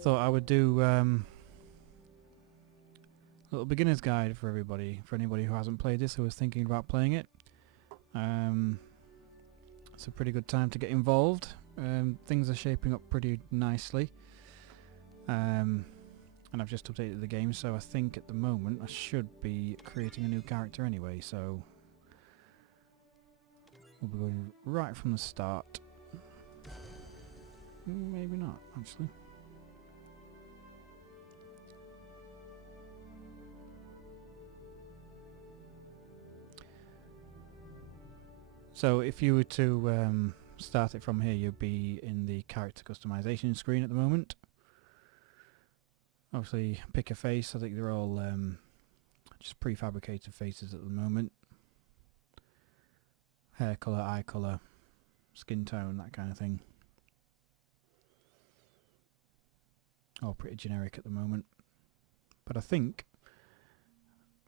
thought I would do a little beginner's guide for everybody, for anybody who hasn't played this, who was thinking about playing it. It's a pretty good time to get involved. Things are shaping up pretty nicely. And I've just updated the game, so I think at the moment I should be creating a new character anyway, so we'll be going right from the start. Maybe not, actually. So if you were to start it from here, you'd be in the character customization screen at the moment. Obviously pick a face. I think they're all just prefabricated faces at the moment. Hair colour, eye colour, skin tone, that kind of thing. All pretty generic at the moment. But I think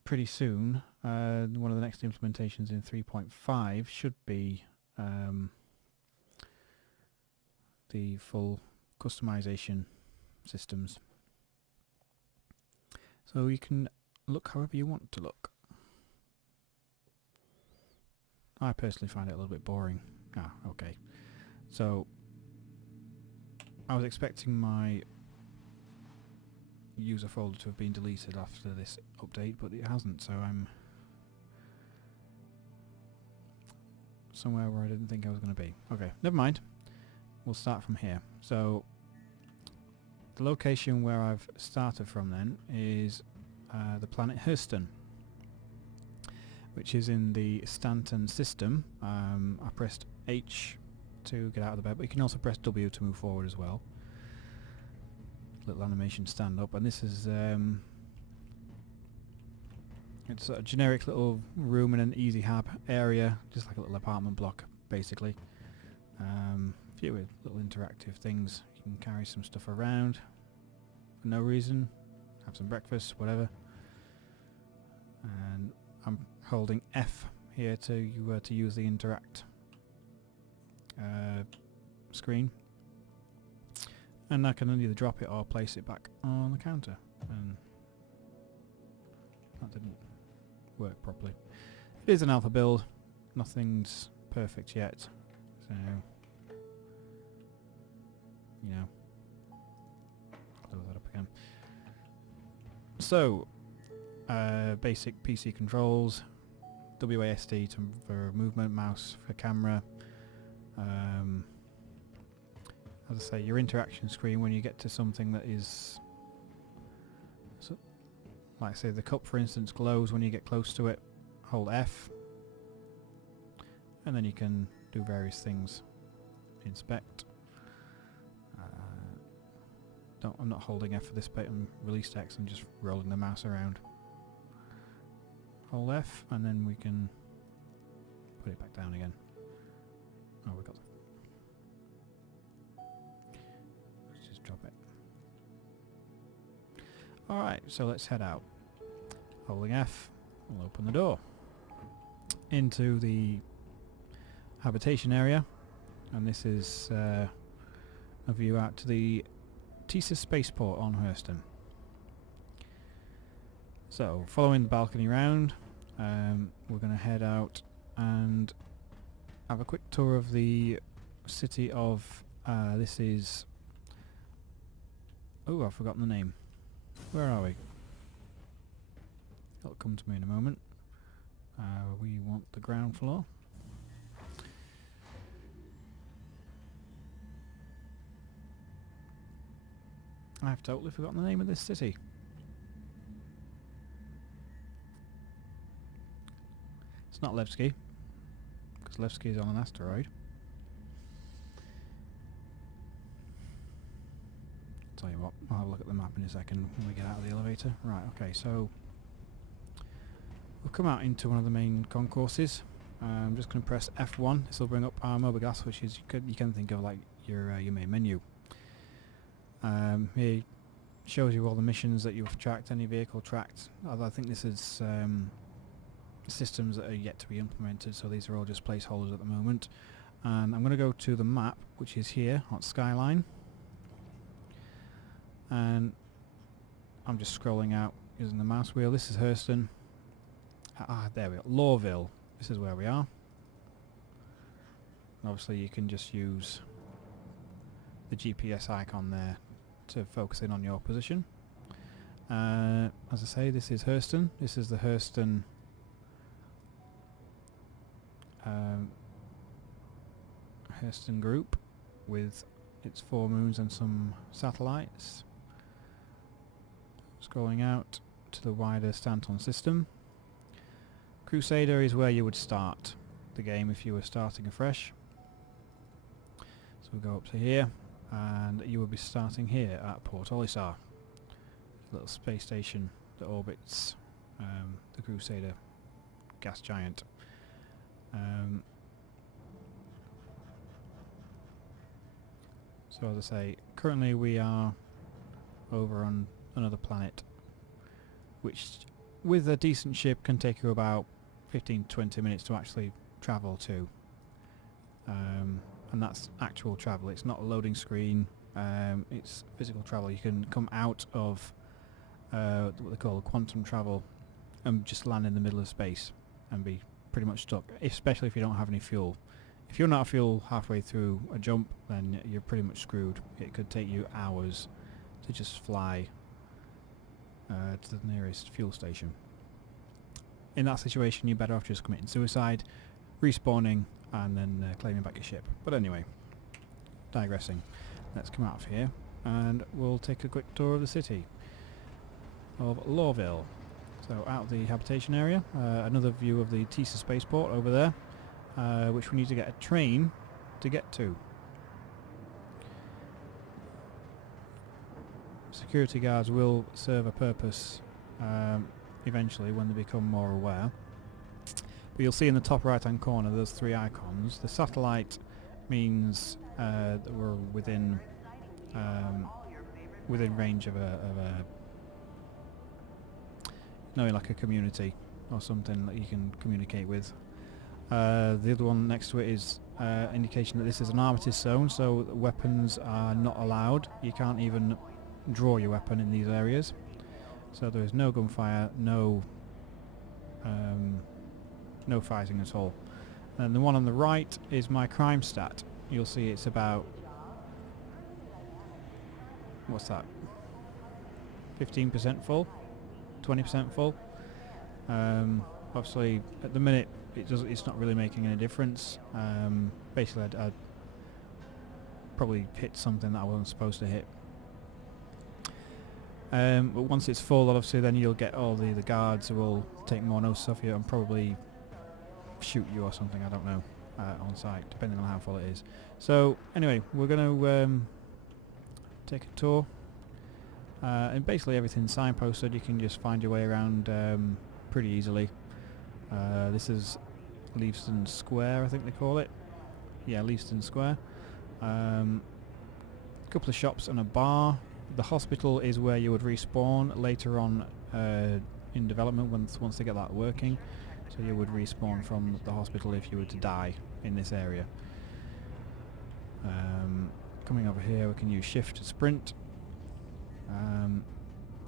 pretty soon one of the next implementations in 3.5 should be the full customization systems. So you can look however you want to look. I personally find it a little bit boring. Okay. So I was expecting my user folder to have been deleted after this update, but it hasn't, so I'm somewhere where I didn't think I was going to be. Okay, never mind. We'll start from here. So the location where I've started from then is the planet Hurston, which is in the Stanton system. I pressed H to get out of the bed, but you can also press W to move forward as well. Little animation stand up, and this is it's a generic little room in an easy hab area, just like a little apartment block basically. A few little interactive things. You can carry some stuff around for no reason, have some breakfast, whatever. And I'm holding F here to use the interact screen. And I can either drop it or place it back on the counter. And that didn't work properly. It is an alpha build. Nothing's perfect yet. So, you know, close that up again. So, basic PC controls. WASD for movement, mouse for camera. As I say, your interaction screen, when you get to something that is, so, like say the cup for instance glows when you get close to it, hold F, and then you can do various things. Inspect. I'm not holding F for this bit on release text, I'm just rolling the mouse around. Hold F, and then we can put it back down again. Oh, we got that. Let's just drop it. Alright, so let's head out. Holding F, we'll open the door into the habitation area, and this is a view out to the Tisa spaceport on Hurston. So, following the balcony round, we're going to head out and have a quick tour of the city of, this is, oh, I've forgotten the name. Where are we? It'll come to me in a moment. We want the ground floor. I've totally forgotten the name of this city. It's not Levski, because Levski is on an asteroid. Tell you what, I'll have a look at the map in a second when we get out of the elevator. Right, okay, so we'll come out into one of the main concourses. I'm just going to press F1. This will bring up our Mobigas, which is you can think of like your main menu. Here shows you all the missions that you've tracked, any vehicle tracked. I think this is systems that are yet to be implemented, so these are all just placeholders at the moment. And I'm going to go to the map, which is here on Skyline. and I'm just scrolling out using the mouse wheel. This is Hurston. There we go. Lawville. This is where we are. And obviously you can just use the GPS icon there to focus in on your position. As I say, this is Hurston. This is the Hurston Hurston group with its 4 moons and some satellites. Scrolling out to the wider Stanton system. Crusader is where you would start the game if you were starting afresh. So we'll go up to here, and you will be starting here at Port Olisar, a little space station that orbits the Crusader gas giant. So as I say, currently we are over on another planet, which with a decent ship can take you about 15-20 minutes to actually travel to. And that's actual travel, it's not a loading screen, it's physical travel. You can come out of what they call quantum travel and just land in the middle of space and be pretty much stuck, especially if you don't have any fuel. If you're out of fuel halfway through a jump, then you're pretty much screwed. It could take you hours to just fly to the nearest fuel station. In that situation, you're better off just committing suicide, respawning, and then claiming back your ship. But anyway, digressing. Let's come out of here, and we'll take a quick tour of the city of Lawville. So out of the habitation area, another view of the Tisa spaceport over there, which we need to get a train to get to. Security guards will serve a purpose eventually when they become more aware. But you'll see in the top right hand corner there's 3 icons. The satellite means that we're within range of a like a community or something that you can communicate with. The other one next to it is indication that this is an armistice zone, so weapons are not allowed. You can't even draw your weapon in these areas. So there is no gunfire, no fighting at all. And the one on the right is my crime stat. You'll see it's about, what's that, 15% full, 20% full. Obviously at the minute it's not really making any difference. Basically I'd probably hit something that I wasn't supposed to hit. But once it's full, obviously then you'll get all the guards who will take more notice of you and probably shoot you or something, I don't know, on site, depending on how full it is. So anyway, we're going to take a tour, and basically everything's signposted. You can just find your way around pretty easily. This is Leavesden Square, I think they call it. Yeah, Leavesden Square. A couple of shops and a bar. The hospital is where you would respawn later on in development once they get that working. So you would respawn from the hospital if you were to die in this area. Coming over here, we can use shift to sprint.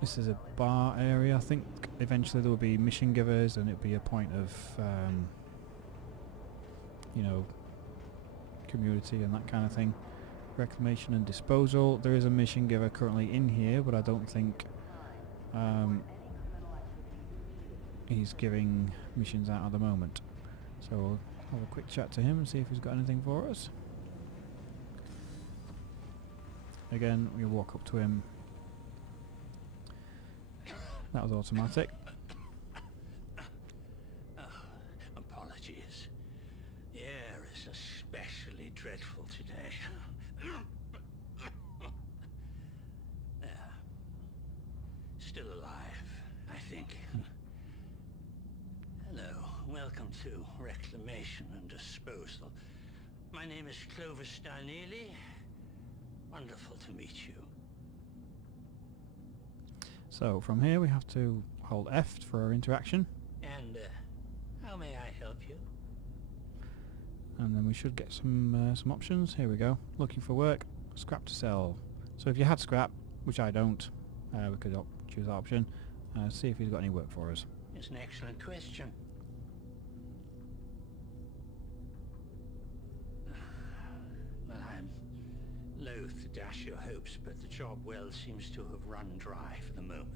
This is a bar area. I think eventually there will be mission givers and it will be a point of community and that kind of thing. Reclamation and disposal. There is a mission giver currently in here, but I don't think he's giving missions out at the moment. So we'll have a quick chat to him and see if he's got anything for us. Again, we walk up to him. That was automatic. Apologies. The air is especially dreadful today. Still alive, I think. Hello, welcome to Reclamation and Disposal. My name is Clovis Starneely. Wonderful to meet you. So from here we have to hold F for our interaction. And how may I help you? And then we should get some options. Here we go. Looking for work. Scrap to sell. So if you had scrap, which I don't. We could choose that option. See if he's got any work for us. It's an excellent question. Well, I'm loath to dash your hopes, but the job well seems to have run dry for the moment.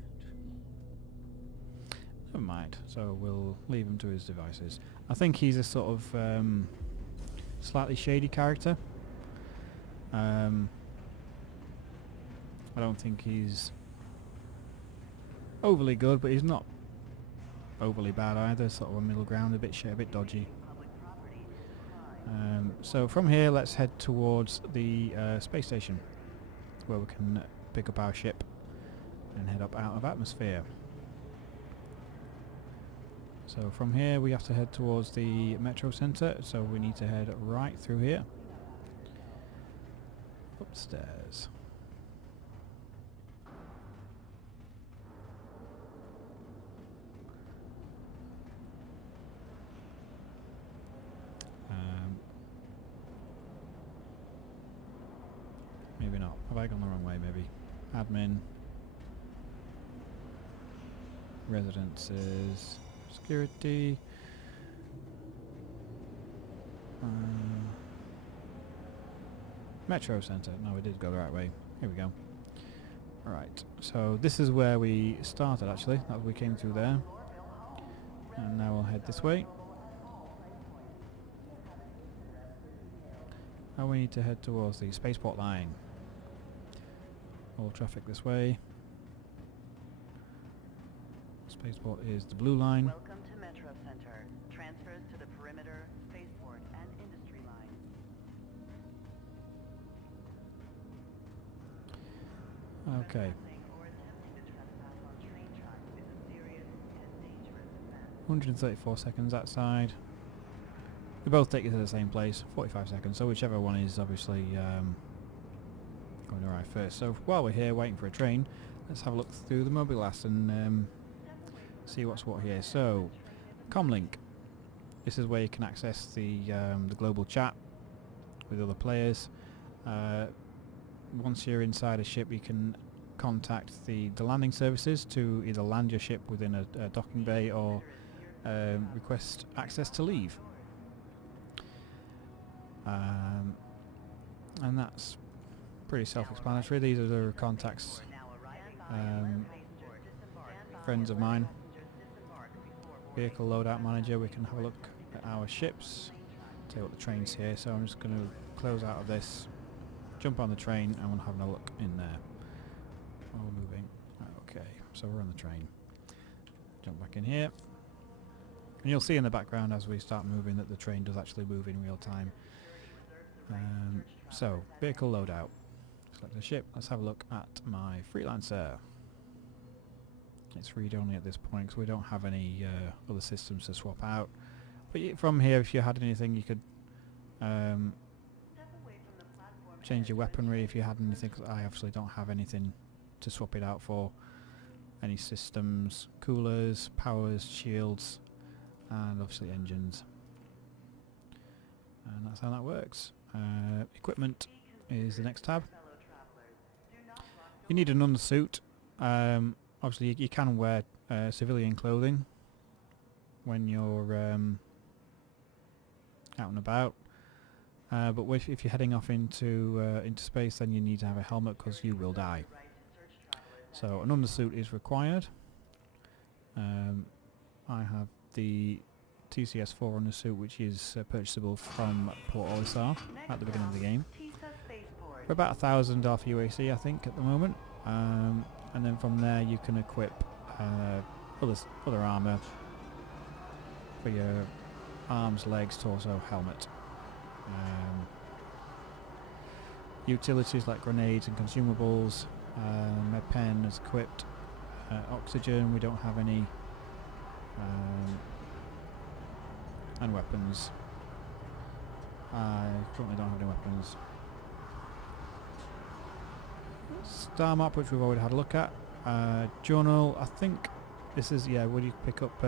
Never mind. So we'll leave him to his devices. I think he's a sort of slightly shady character. I don't think he's overly good, but he's not overly bad either. Sort of a middle ground, a bit shit, a bit dodgy. So from here, let's head towards the space station, where we can pick up our ship and head up out of atmosphere. So from here, we have to head towards the metro center. So we need to head right through here, upstairs. Maybe not. Have I gone the wrong way? Maybe. Admin. Residences. Security. Metro Centre. No, we did go the right way. Here we go. Alright. So this is where we started actually. We came through there. And now we'll head this way. And we need to head towards the spaceport line. All traffic this way. Spaceport is the blue line. Welcome to Metro Center. Transfers to the perimeter, spaceport, and industry line. Okay. 134 seconds that side. We both take it to the same place, 45 seconds, so whichever one is obviously going to arrive first. So while we're here waiting for a train, let's have a look through the mobilas and see what's what here. So, Comlink. This is where you can access the global chat with other players. Once you're inside a ship, you can contact the landing services to either land your ship within a docking bay or request access to leave. And that's pretty self-explanatory. These are the contacts, friends of mine. Vehicle loadout manager, we can have a look at our ships, tell you what the train's here. So I'm just going to close out of this, jump on the train, and we'll have a look in there. All moving. Okay, so we're on the train. Jump back in here. And you'll see in the background as we start moving that the train does actually move in real time. So, vehicle loadout. Select the ship. Let's have a look at my Freelancer. It's read-only at this point because we don't have any other systems to swap out. But from here, if you had anything, you could change your weaponry if you had anything. 'Cause I obviously don't have anything to swap it out for. Any systems, coolers, powers, shields, and obviously engines. And that's how that works. Equipment is the next tab. You need an undersuit. Obviously you can wear civilian clothing when you're out and about. But if you're heading off into space, then you need to have a helmet because you will die. So an undersuit is required. I have the TCS4 undersuit, which is purchasable from Port Olisar at the beginning of the game. We're about 1,000 off UAC, I think, at the moment. And then from there you can equip other armour for your arms, legs, torso, helmet. Utilities like grenades and consumables. My pen is equipped. Oxygen, we don't have any. And weapons. I currently don't have any weapons. Star map, which we've already had a look at. Journal, I think this is, yeah, where you pick up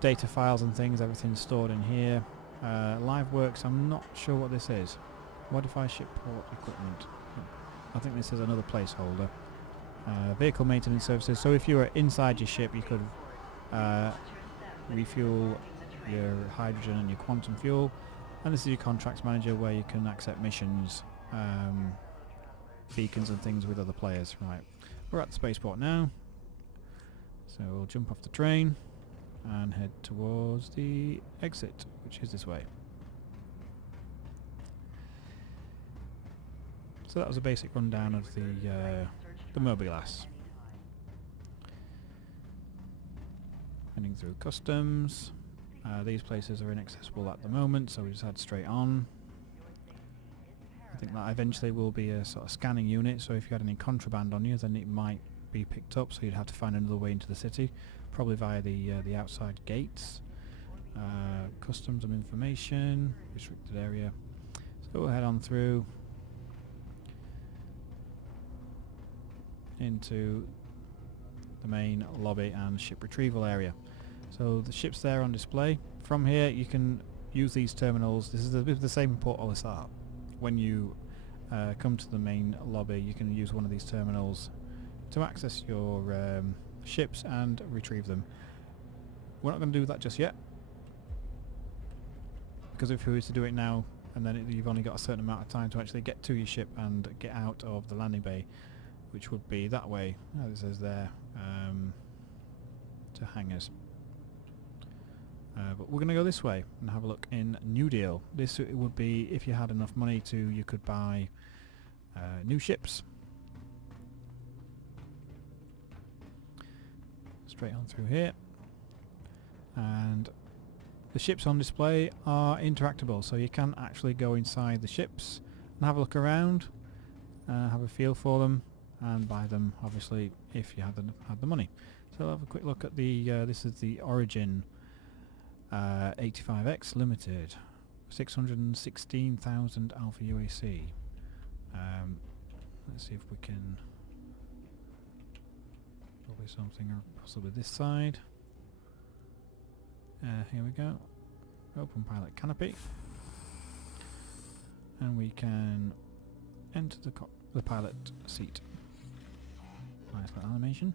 data files and things, everything's stored in here. Live works, I'm not sure what this is. Modify shipport equipment. think this is another placeholder. Vehicle maintenance services. So if you were inside your ship, you could refuel your hydrogen and your quantum fuel. And this is your contracts manager, where you can accept missions, beacons and things with other players. Right, we're at the spaceport now, so we'll jump off the train and head towards the exit, which is this way. So that was a basic rundown of the Mobilas. Heading through customs. These places are inaccessible at the moment, so we just head straight on. I think that eventually will be a sort of scanning unit, so if you had any contraband on you, then it might be picked up, so you'd have to find another way into the city, probably via the outside gates. Customs and information, restricted area. So we'll head on through into the main lobby and ship retrieval area. So the ship's there on display. From here you can use these terminals. This is a bit of the same in Port Olisar. When you come to the main lobby, you can use one of these terminals to access your ships and retrieve them. We're not going to do that just yet, because if we were to do it now, and then you've only got a certain amount of time to actually get to your ship and get out of the landing bay, which would be that way, as it says there, to hangars. But we're going to go this way and have a look in New Deal. This it would be if you had enough money to, you could buy new ships. Straight on through here. And the ships on display are interactable, so you can actually go inside the ships and have a look around, have a feel for them, and buy them, obviously, if you had the money. So I'll have a quick look at the, this is the Origin 85X Limited, 616,000 Alpha UAC. Let's see if we can, probably something or possibly this side. Here we go. Open pilot canopy, and we can enter the pilot seat. Nice little animation.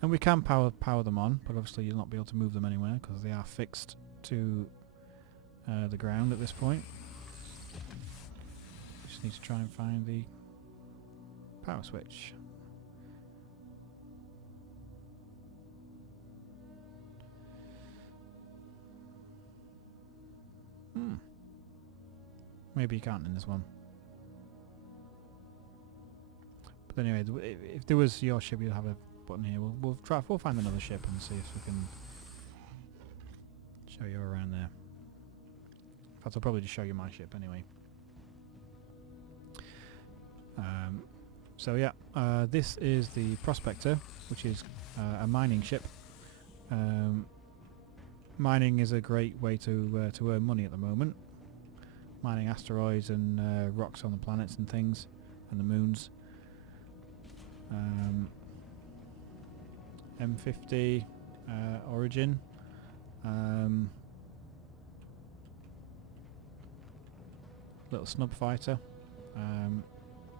And we can power them on, but obviously you'll not be able to move them anywhere because they are fixed to the ground at this point. Just need to try and find the power switch. Maybe you can't in this one. But anyway, if there was your ship, you'd have a button here. We'll find another ship and see if we can show you around there. In fact, I'll probably just show you my ship anyway. So yeah, this is the Prospector, which is a mining ship. Mining is a great way to earn money at the moment. Mining asteroids and rocks on the planets and things, and the moons. M50 Origin. Little snub fighter. I'm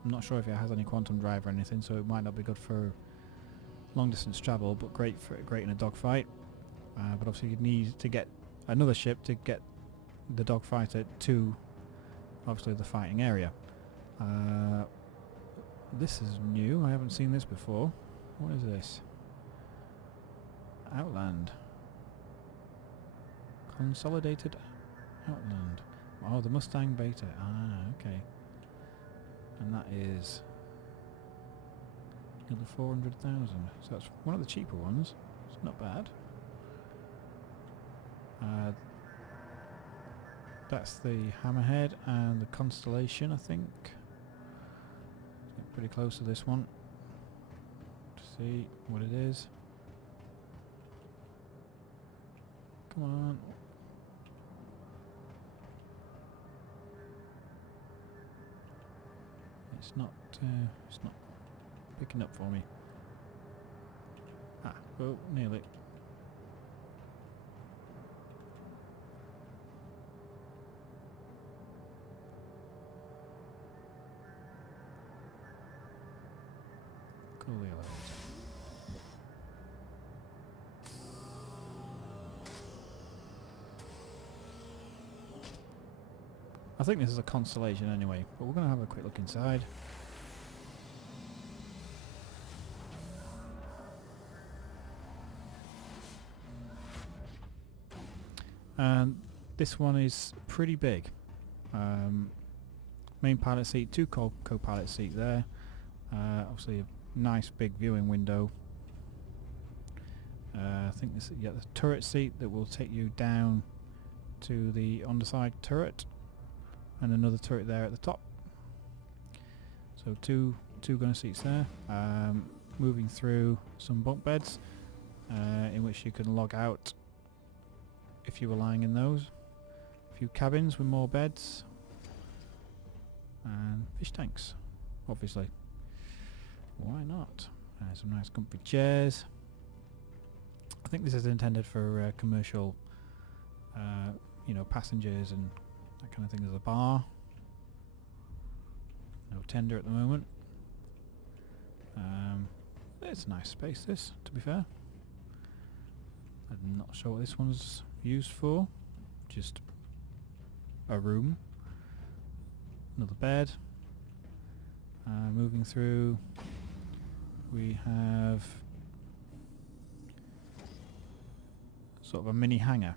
not sure if it has any quantum drive or anything, so it might not be good for long distance travel, but great in a dogfight. But obviously you'd need to get another ship to get the dogfighter to obviously the fighting area. This is new. I haven't seen this before. What is this? Outland. Consolidated Outland. Oh, the Mustang Beta. Ah, okay. And that is nearly 400,000. So that's one of the cheaper ones. It's not bad. That's the Hammerhead and the Constellation, I think. Get pretty close to this one to see what it is. Come on. It's not picking up for me. Ah, oh, nearly. I think this is a Constellation anyway, but we're going to have a quick look inside. And this one is pretty big. Main pilot seat, two co-pilot seats there. Obviously a nice big viewing window. I think this, yeah, the turret seat that will take you down to the underside turret, and another turret there at the top. So two gunner seats there. Moving through some bunk beds, in which you can log out if you were lying in those. A few cabins with more beds. And fish tanks, obviously. Why not? Some nice comfy chairs. I think this is intended for commercial, you know, passengers and that kind of thing. There's a bar. No tender at the moment. It's a nice space, this, to be fair. I'm not sure what this one's used for. Just a room. Another bed. Moving through, we have sort of a mini hangar.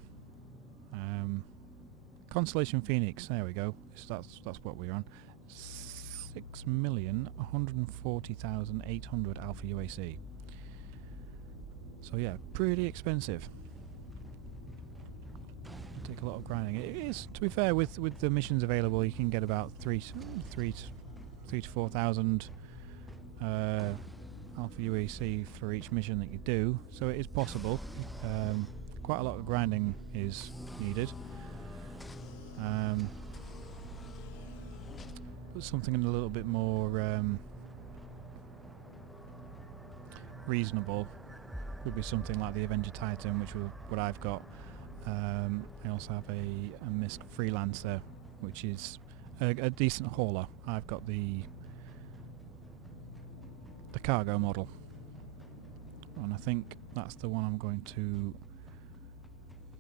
Constellation Phoenix, there we go. That's what we're on. 6,140,800 Alpha UAC. So yeah, pretty expensive. Take a lot of grinding. It is, to be fair, with the missions available, you can get about 3,000 to 4,000 Alpha UAC for each mission that you do. So it is possible. Quite a lot of grinding is needed. But something a little bit more reasonable would be something like the Avenger Titan, which what I've got. I also have a MISC Freelancer, which is a decent hauler. I've got the cargo model, and I think that's the one I'm going to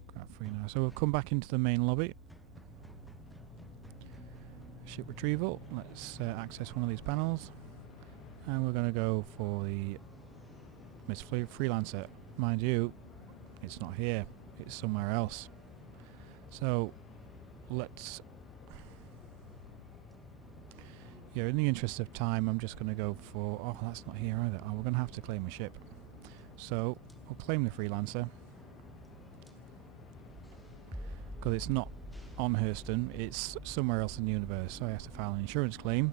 grab for you now. So we'll come back into the main lobby. Ship retrieval. Let's access one of these panels, and we're going to go for the MISC Freelancer. Mind you, it's not here. It's somewhere else. So let's, yeah, in the interest of time, I'm just going to go for, oh, that's not here either. Oh, we're going to have to claim a ship. So we'll claim the Freelancer, because it's not on Hurston, it's somewhere else in the universe, so I have to file an insurance claim.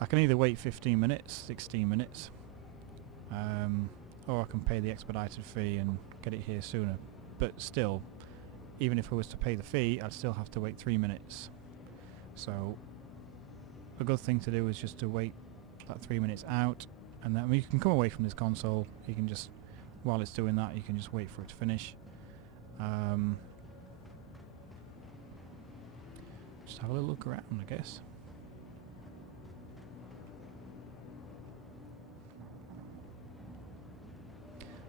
I can either wait 15 minutes, 16 minutes, or I can pay the expedited fee and get it here sooner. But still, even if I was to pay the fee, I'd still have to wait 3 minutes. So a good thing to do is just to wait that 3 minutes out, and then, I mean, you can come away from this console. You can just, while it's doing that, you can just wait for it to finish. Just have a little look around, I guess.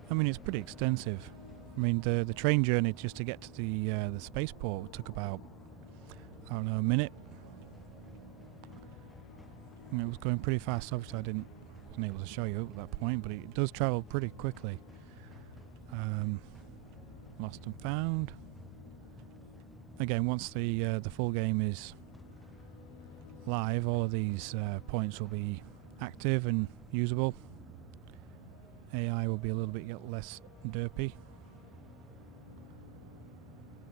I mean, it's pretty extensive. I mean, the train journey just to get to the spaceport took about, I don't know, a minute. And it was going pretty fast. Obviously, I wasn't able to show you at that point, but it does travel pretty quickly. Lost and found. Again, once the full game is live, all of these points will be active and usable. AI will be a little bit less derpy,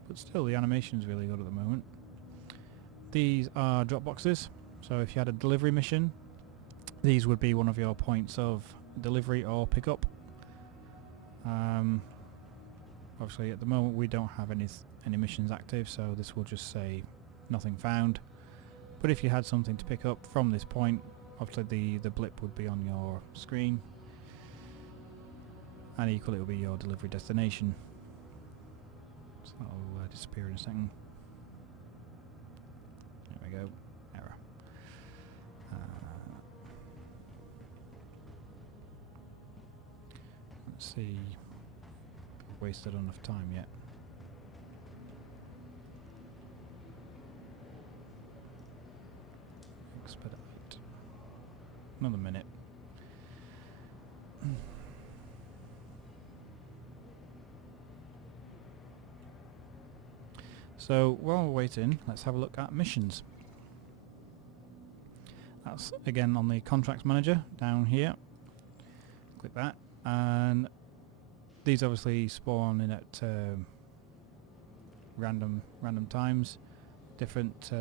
but still the animation is really good at the moment. These are drop boxes, so if you had a delivery mission, these would be one of your points of delivery or pickup. Obviously at the moment we don't have any missions active, so this will just say nothing found. But if you had something to pick up from this point, obviously the blip would be on your screen, and equally it will be your delivery destination. So that'll disappear in a second. There we go. Error. Let's see. Wasted enough time yet. Expedite. Another minute. So while we're waiting, let's have a look at missions. That's again on the contracts manager down here. Click that, and these obviously spawn in at random times. Different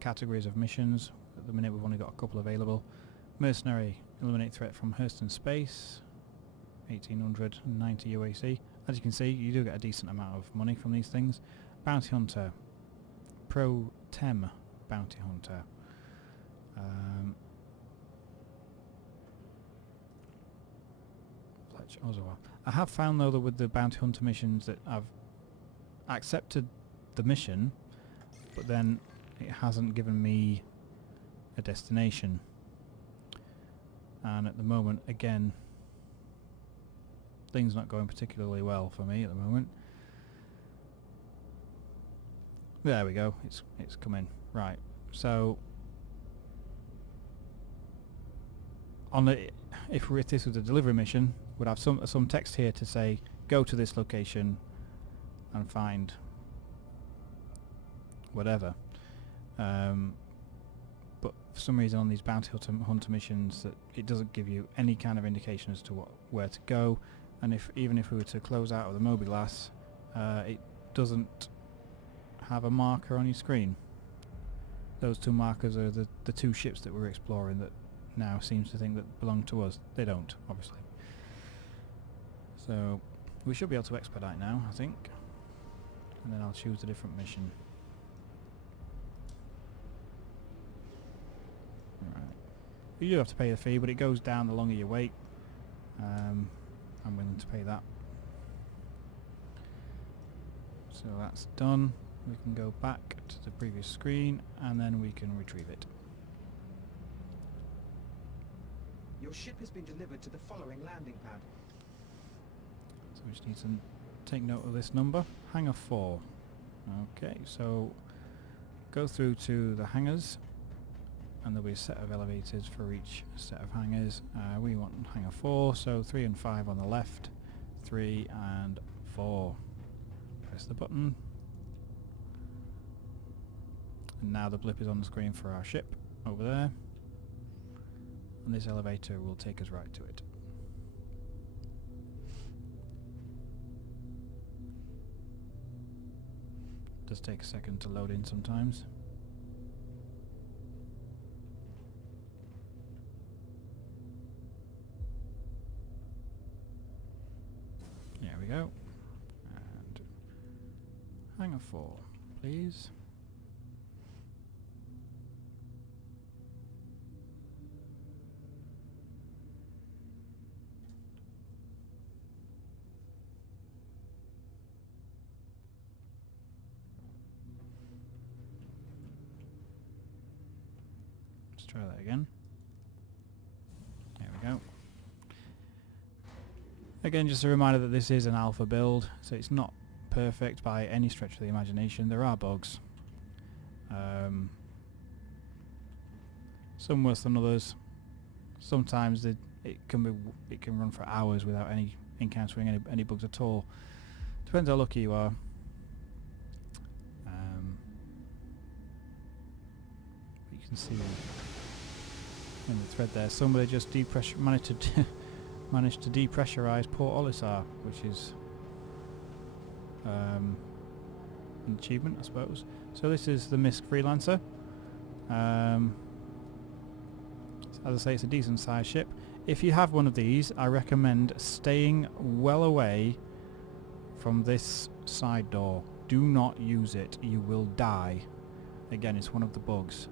categories of missions. At the minute we've only got a couple available. Mercenary, eliminate threat from Hurston space, 1890 UAC. As you can see, you do get a decent amount of money from these things. Bounty Hunter, Pro Tem Bounty Hunter. Fletch Ozawa. I have found though that with the Bounty Hunter missions that I've accepted the mission, but then it hasn't given me a destination. And at the moment, again, things not going particularly well for me at the moment. There we go. It's come in. Right. So on the if this was a delivery mission, would have some text here to say go to this location and find whatever. But for some reason on these bounty hunter missions, that it doesn't give you any kind of indication as to where to go. And even if we were to close out of the Mobiglass, it doesn't have a marker on your screen. Those two markers are the two ships that we're exploring that now seems to think that belong to us. They don't, obviously. So we should be able to expedite now, I think. And then I'll choose a different mission. Right. You do have to pay the fee, but it goes down the longer you wait. I'm willing to pay that. So that's done. We can go back to the previous screen and then we can retrieve it. Your ship has been delivered to the following landing pad. So we just need to take note of this number. Hangar 4. Okay, so go through to the hangars and there'll be a set of elevators for each set of hangars. We want hangar 4, so 3 and 5 on the left, 3 and 4. Press the button. And now the blip is on the screen for our ship over there. And this elevator will take us right to it. Does take a second to load in sometimes. There we go. And hangar 4, please. Let's try that again. There we go. Again, just a reminder that this is an alpha build, so it's not perfect by any stretch of the imagination. There are bugs. Some worse than others. Sometimes it can run for hours without encountering any bugs at all. Depends how lucky you are. You can see in the thread there, somebody just managed to depressurize Port Olisar, which is an achievement, I suppose. So this is the MISC Freelancer. As I say, it's a decent sized ship. If you have one of these, I recommend staying well away from this side door. Do not use it, you will die. Again, it's one of the bugs.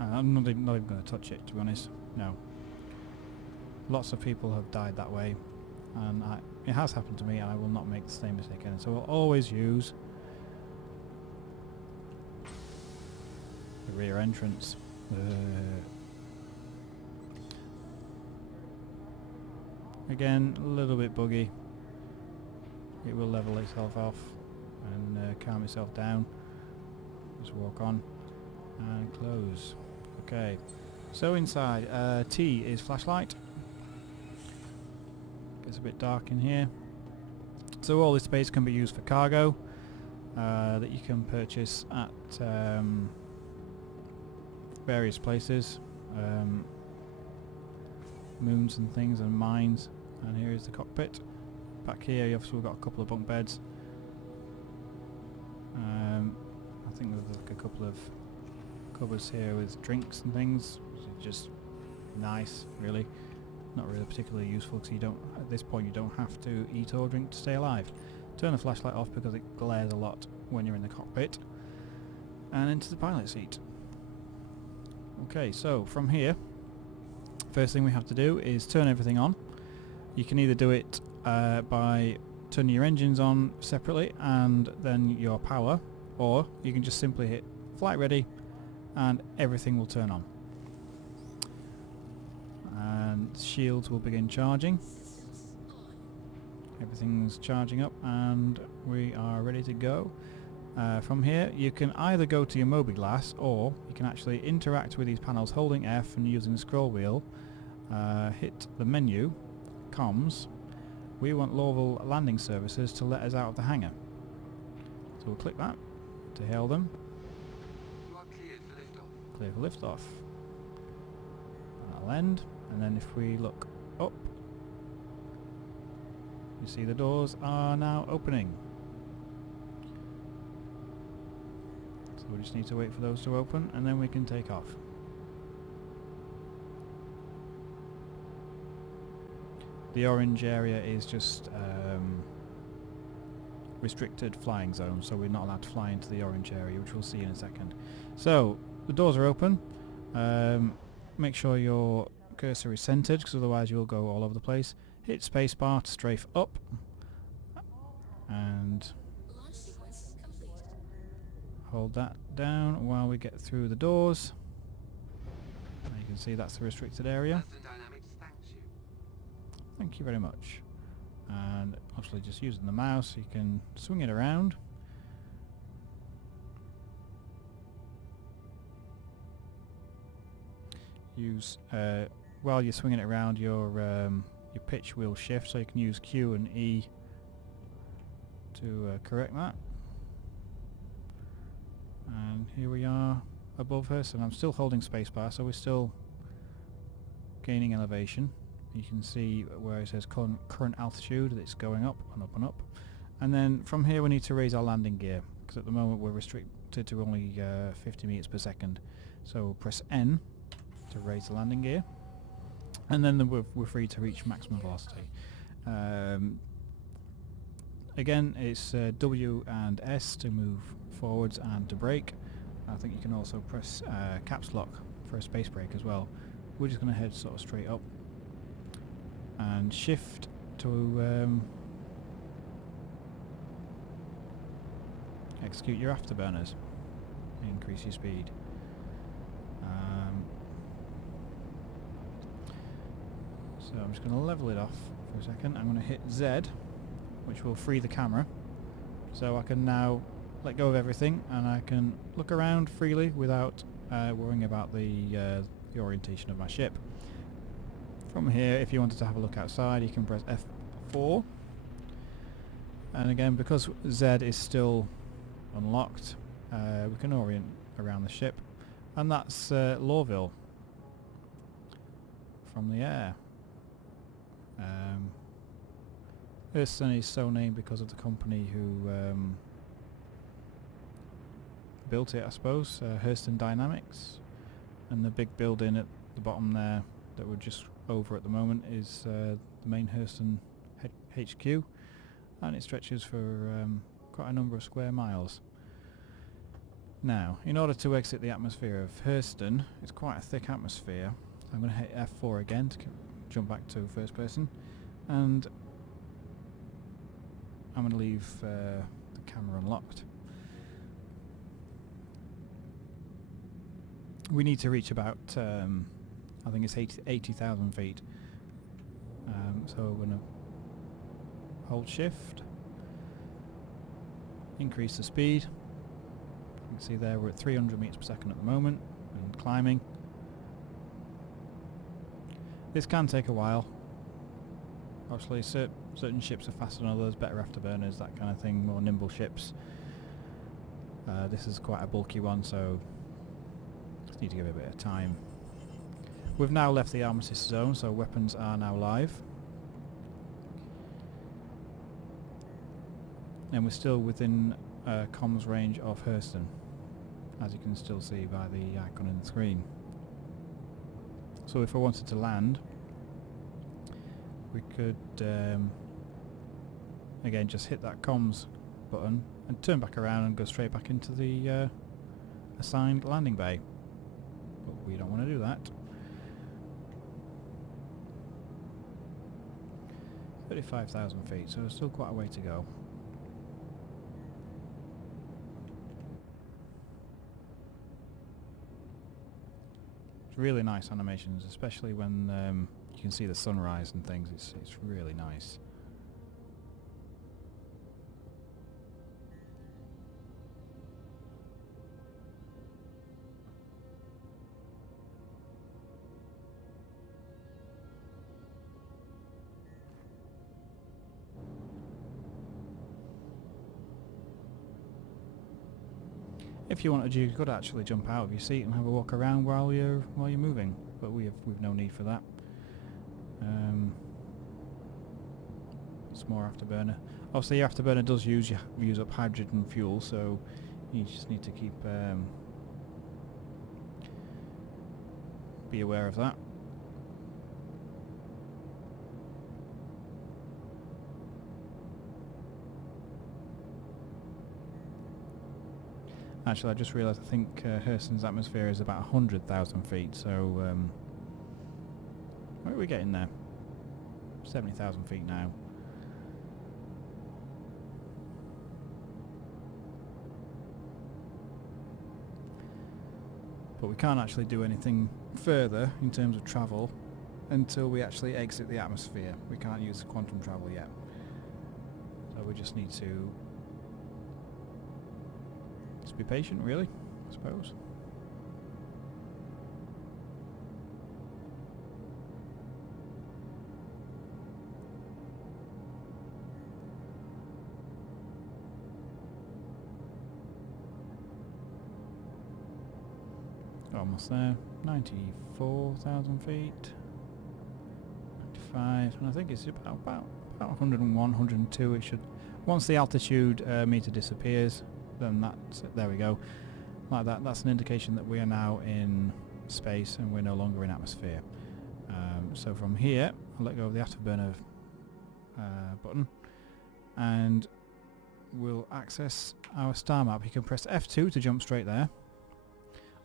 I'm not even going to touch it, to be honest. No. Lots of people have died that way, and it has happened to me, and I will not make the same mistake again. So I'll always use the rear entrance. Again, a little bit buggy. It will level itself off and calm myself down. Just walk on and close. Okay, so inside, T is flashlight. Gets a bit dark in here. So all this space can be used for cargo that you can purchase at various places, moons and things and mines. And here is the cockpit. Back here you've also got a couple of bunk beds. I think there's like a couple of cupboards here with drinks and things, which is just nice, really. Not really particularly useful because you don't, at this point you don't have to eat or drink to stay alive. Turn the flashlight off because it glares a lot when you're in the cockpit. And into the pilot seat. Okay, so from here, first thing we have to do is turn everything on. You can either do it by turning your engines on separately and then your power, or you can just simply hit flight ready and everything will turn on. And shields will begin charging. Everything's charging up and we are ready to go. From here you can either go to your mobi-glass, or you can actually interact with these panels holding F and using the scroll wheel. Hit the menu, comms. We want Lowville Landing Services to let us out of the hangar. So we'll click that to hail them. You are cleared for liftoff. Clear for liftoff. That'll end, and then if we look up, you see the doors are now opening. So we just need to wait for those to open and then we can take off. The orange area is just restricted flying zone, so we're not allowed to fly into the orange area, which we'll see in a second. So the doors are open. Make sure your cursor is centered, because otherwise you'll go all over the place. Hit spacebar to strafe up, and hold that down while we get through the doors. And you can see that's the restricted area. Thank you very much. And obviously just using the mouse you can swing it around. Use while you're swinging it around, your pitch will shift, so you can use Q and E to correct that. And here we are above us, and I'm still holding spacebar, so we're still gaining elevation. You can see where it says current altitude, that it's going up and up and up. And then from here we need to raise our landing gear, because at the moment we're restricted to only 50 meters per second. So press N to raise the landing gear, and then we're free to reach maximum velocity. Again, it's W and S to move forwards and to brake. I think you can also press caps lock for a space brake as well. We're just going to head sort of straight up, and shift to execute your afterburners. Increase your speed. So I'm just going to level it off for a second. I'm going to hit Z, which will free the camera. So I can now let go of everything and I can look around freely without worrying about the orientation of my ship. From here, if you wanted to have a look outside, you can press F4. And again, because Z is still unlocked, we can orient around the ship. And that's Lowville from the air. Hurston is so named because of the company who built it, I suppose, Hurston Dynamics. And the big building at the bottom there that we're just over at the moment is the main Hurston HQ, and it stretches for quite a number of square miles. Now, in order to exit the atmosphere of Hurston, it's quite a thick atmosphere. I'm going to hit F4 again to jump back to first person, and I'm going to leave the camera unlocked. We need to reach about, I think it's 80,000 feet. So we're going to hold shift, increase the speed. You can see there we're at 300 meters per second at the moment and climbing. This can take a while. Obviously certain ships are faster than others, better afterburners, that kind of thing, more nimble ships. This is quite a bulky one, so just need to give it a bit of time. We've now left the armistice zone, so weapons are now live. And we're still within comms range of Hurston, as you can still see by the icon in the screen. So if I wanted to land, we could again just hit that comms button and turn back around and go straight back into the assigned landing bay. But we don't want to do that. 35,000 feet, so there's still quite a way to go. It's really nice animations, especially when you can see the sunrise and things. It's really nice. If you wanted, you could actually jump out of your seat and have a walk around while you're moving, but we've no need for that. It's more afterburner. Obviously, your afterburner does use up hydrogen fuel, so you just need to keep be aware of that. Actually, I just realised I think Hurston's atmosphere is about 100,000 feet, so where are we getting there? 70,000 feet now. But we can't actually do anything further in terms of travel until we actually exit the atmosphere. We can't use quantum travel yet. So we just need to just be patient, really, I suppose. Almost there. 94,000 feet. 95, and I think it's about 101, 102. It should. Once the altitude meter disappears, then that's it. There we go. Like that. That's an indication that we are now in space and we're no longer in atmosphere. So from here, I'll let go of the afterburner button, and we'll access our star map. You can press F2 to jump straight there,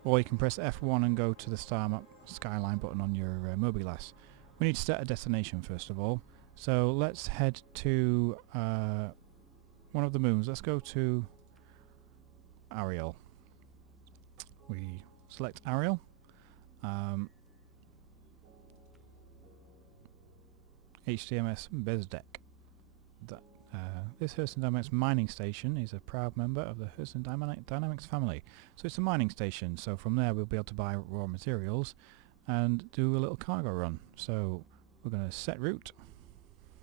or you can press F1 and go to the star map skyline button on your mobilas. We need to set a destination first of all. So let's head to one of the moons. Let's go to Ariel. We select Ariel. HDMS Bezdek. This Hurston Dynamics mining station is a proud member of the Hurston Dynamics family. So it's a mining station, so from there we'll be able to buy raw materials and do a little cargo run. So we're going to set route,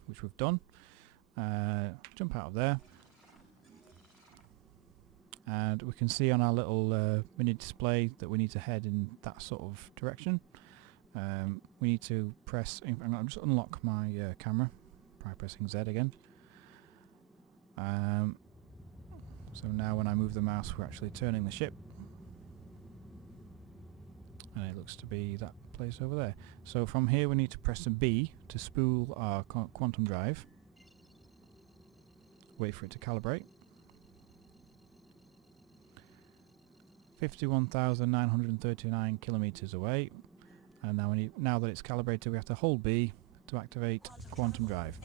which we've done. Jump out of there. And we can see on our little mini display that we need to head in that sort of direction. We need to press, I'll just unlock my camera by pressing Z again. So now when I move the mouse, we're actually turning the ship, and it looks to be that place over there. So from here we need to press a B to spool our quantum drive. Wait for it to calibrate. 51,939 kilometers away, and now that it's calibrated, we have to hold B to activate quantum drive.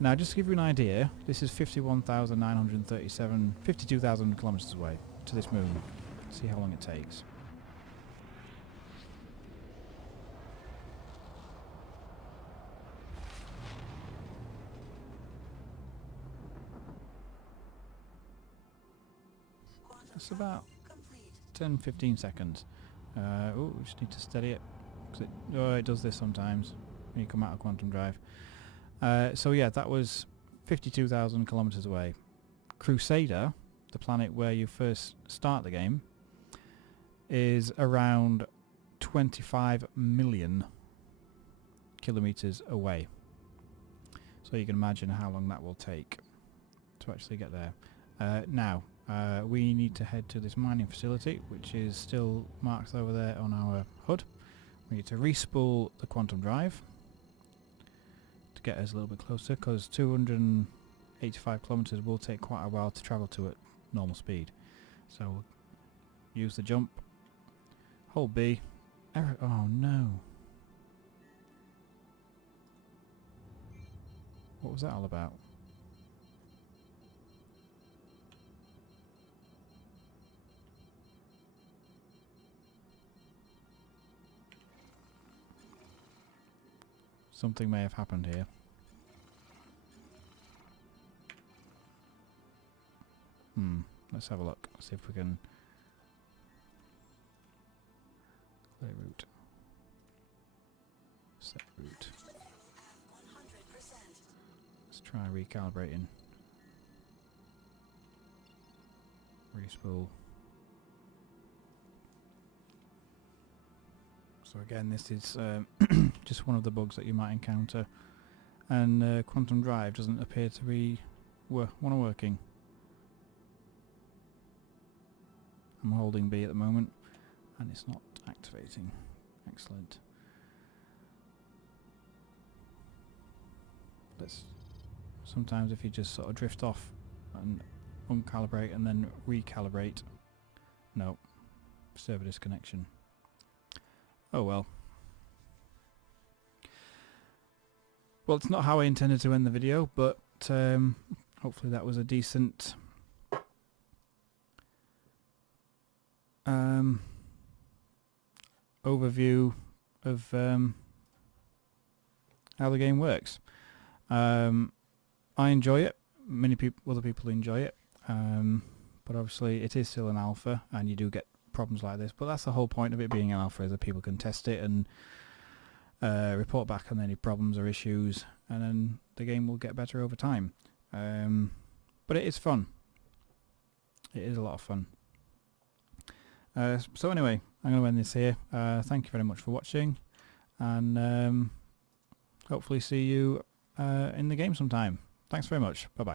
Now, just to give you an idea, this is 52,000 kilometers away to this moon. Let's see how long it takes. It's about 10-15 seconds. Oh, we just need to steady it. 'Cause it does this sometimes when you come out of quantum drive. So yeah, that was 52,000 kilometers away. Crusader, the planet where you first start the game, is around 25 million kilometers away. So you can imagine how long that will take to actually get there. Now, we need to head to this mining facility, which is still marked over there on our HUD. We need to respool the quantum drive to get us a little bit closer, because 285 kilometers will take quite a while to travel to at normal speed. So we'll use the jump, hold B. Error. Oh no. What was that all about? Something may have happened here. Let's have a look. See if we can clear route. Set route. Let's try recalibrating. Respool. So again, this is just one of the bugs that you might encounter, and quantum drive doesn't appear to be working. I'm holding B at the moment and it's not activating. Excellent. Sometimes if you just sort of drift off and uncalibrate and then recalibrate, no, server disconnection. Oh well. Well, it's not how I intended to end the video, but hopefully that was a decent overview of how the game works. I enjoy it. Many other people enjoy it, but obviously it is still an alpha, and you do get problems like this. But that's the whole point of it being an alpha, is that people can test it and report back on any problems or issues, and then the game will get better over time. But it is fun. It is a lot of fun. So anyway, I'm going to end this here. Thank you very much for watching, and hopefully see you in the game sometime. Thanks very much. Bye bye.